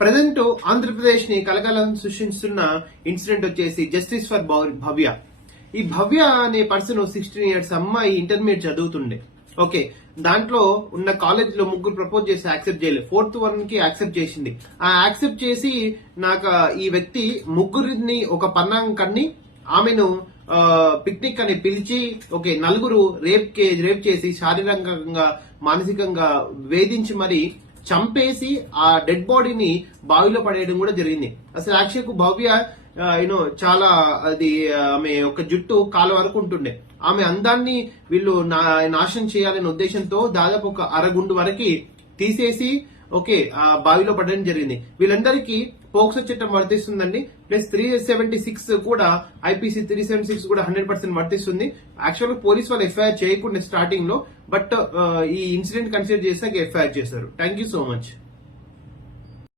Present Andhra Pradesh ని కలకలం సృష్టిస్తున్న incident వచ్చేసి జస్టిస్ ఫర్ భవ్య. ఈ భవ్య అనే పర్సన్ 16 ఇయర్స్ అమ్మాయి ఇంటర్మీడియట్ చదువుతుండే. ఓకే, దాంట్లో ఉన్న కాలేజ్ లో ముగ్గురు ప్రపోజ్ చేసి యాక్సెప్ట్ చేయలేదు. 4th one కి యాక్సెప్ట్ చేసింది. ఆ యాక్సెప్ట్ చేసి నాకు ఈ వ్యక్తి ముగ్గురిని ఒక పన్నాగం కన్ని ఆమెను పిక్నిక్ అని పిలిచి ఓకే నలుగురు రేప్ చేసి శారీరకంగా మానసికంగా వేధించి మరి చంపేసి ఆ డెడ్ బాడీని బావిలో పడేయడం కూడా జరిగింది. అసలు యాక్చువల్గా భవ్య చాలా అది ఆమె ఒక జుట్టు కాలు వరకు ఉంటుండే. ఆమె అందాన్ని వీళ్ళు నాశనం చేయాలనే ఉద్దేశంతో దాదాపు ఒక అరగుండు వరకు తీసేసి ఓకే ఆ బావిలో పడడం జరిగింది. వీళ్ళందరికీ పోక్సో చట్టం వర్తిస్తుందండి. ప్లస్ 376 కూడా ఐపీసీ 376 కూడా 100% వర్తిస్తుంది. యాక్చువల్ పోలీస్ వాళ్ళు ఎఫ్ఐఆర్ చేయకుండా స్టార్టింగ్ లో, బట్ ఈ ఇన్సిడెంట్ కన్సిడర్ చేస్తే ఎఫ్ఐఆర్ చేశారు. Thank you so much.